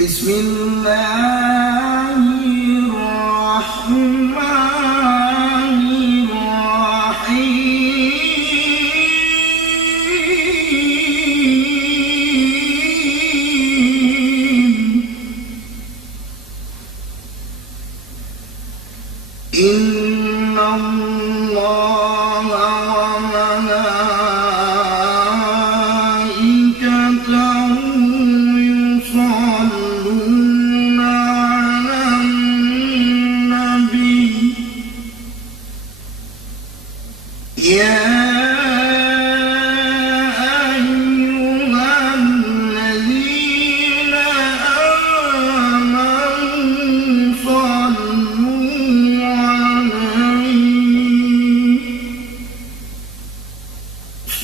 بسم الله الرحمن الرحيم إن الله وملائكته يصلون على النبي يا أيها الذين آمنوا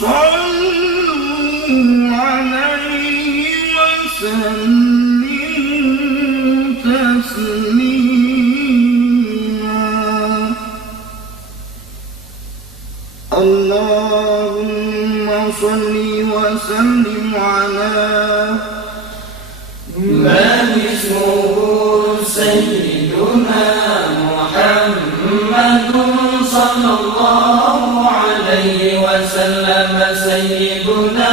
صلوا عليه وسلموا تسليما اللهم صل وسلم على من اسمه سيدنا محمد صلى الله عليه وسلم سيدنا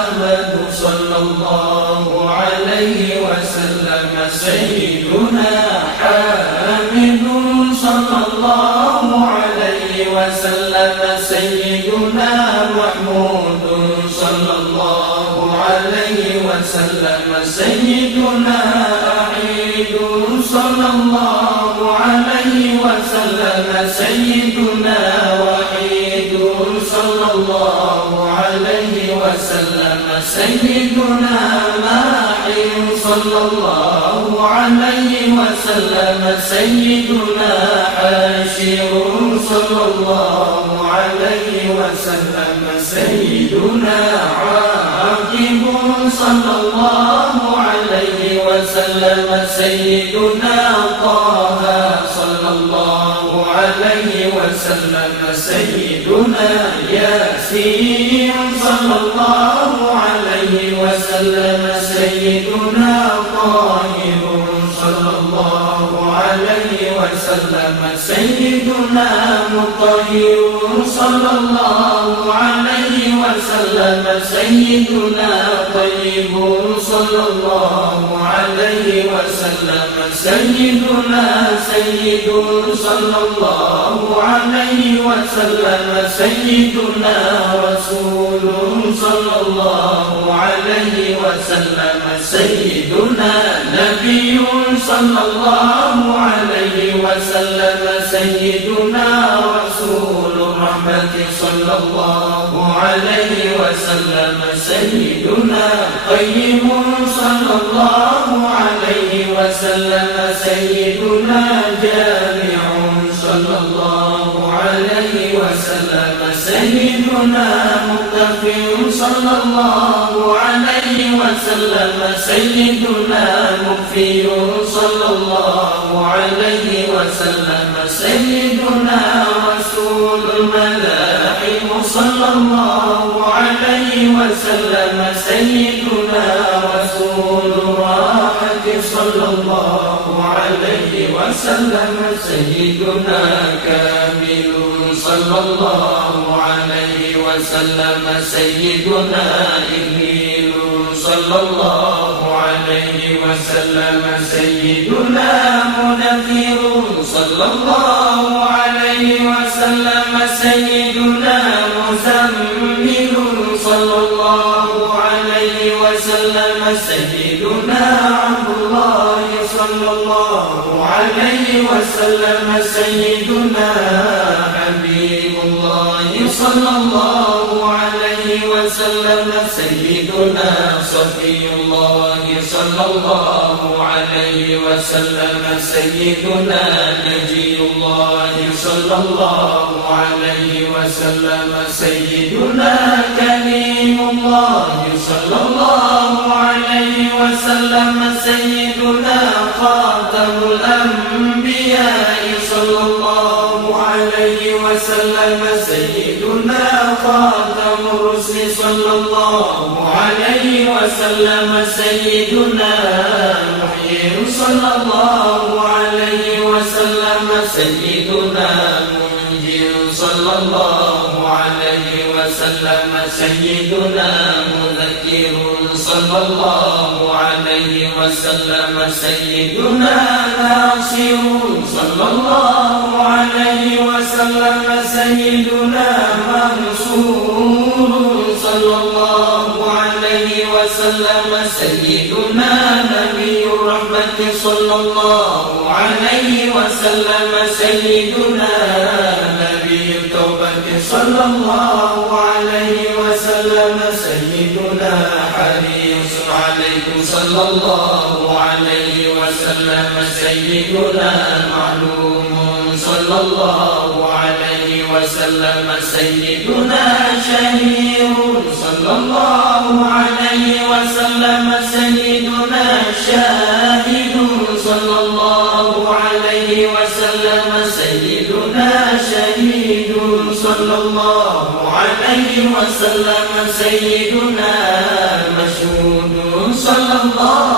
أحمد صلى الله عليه وسلم سيدنا حامد صلى الله عليه وسلم سيدنا محمود صلى الله عليه وسلم سيدنا عيد صلى الله عليه وسلم سيدنا وحيد صلى الله عليه وسلم سيدنا ماحي صلى الله عليه وسلم سيدنا حاشر صلى الله عليه وسلم سيدنا عاقب صلى الله عليه وسلم سيدنا طه صلى الله عليه وسلم سيدنا ياسين صلى الله عليه وسلم سيدنا طاهر صلى الله عليه وسلم سيدنا مطهر صلى الله عليه وسلم سيدنا طيب صلى الله عليه وسلم سيدنا سيد صلى الله عليه وسلم سيدنا رسول صلى الله عليه وسلم سيدنا نبي صلى الله عليه وسلم سيدنا رسول الرحمة صلى الله عليه وسلم سيدنا قيم صلى الله عليه وسلم سيدنا جامع صلى الله عليه وسلم سيدنا متقي صلى الله عليه وسلم سيدنا مكفي صلى الله عليه وسلم سيدنا رسول الملاحم صلى الله عليه وسلم سيدنا رسول الراحة صلى الله عليه وسلم سيدنا كامل صلى الله عليه وسلم سيدنا إبريل صلى الله عليه وسلم سيدنا منذر صلى الله عليه وسلم سيدنا مزمل صلى الله عليه وسلم سيدنا عبد الله صلى الله عليه وسلم سيدنا حبيب الله صلى الله عليه وسلم سيدنا صفي الله صلى الله عليه وسلم سيدنا نجي الله صلى الله عليه وسلم سيدنا كريم الله صلى الله عليه وسلم سيدنا خاتم الأنبياء صلى الله عليه وسلم سيدنا خاتم الرسل صلى الله عليه وسلم وسلم سيدنا محيي صلى الله عليه وسلم سيدنا منجي صلى الله عليه وسلم سيدنا مذكر صلى الله عليه وسلم سيدنا ناصر صلى الله عليه وسلم سيدنا منصور صلى الله عليه وسلم سيدنا نبي الرحمة صلى الله عليه وسلم سيدنا نبي التوبة صلى الله عليه وسلم سيدنا حريص عليكم صلى الله عليه وسلم سيدنا معلوم صلى الله عليه وسلم سيدنا شهير صلى الله عليه وسلم سيدنا شاهد صلى الله عليه وسلم سيدنا شهيد صلى الله عليه وسلم سيدنا مشهود صلى الله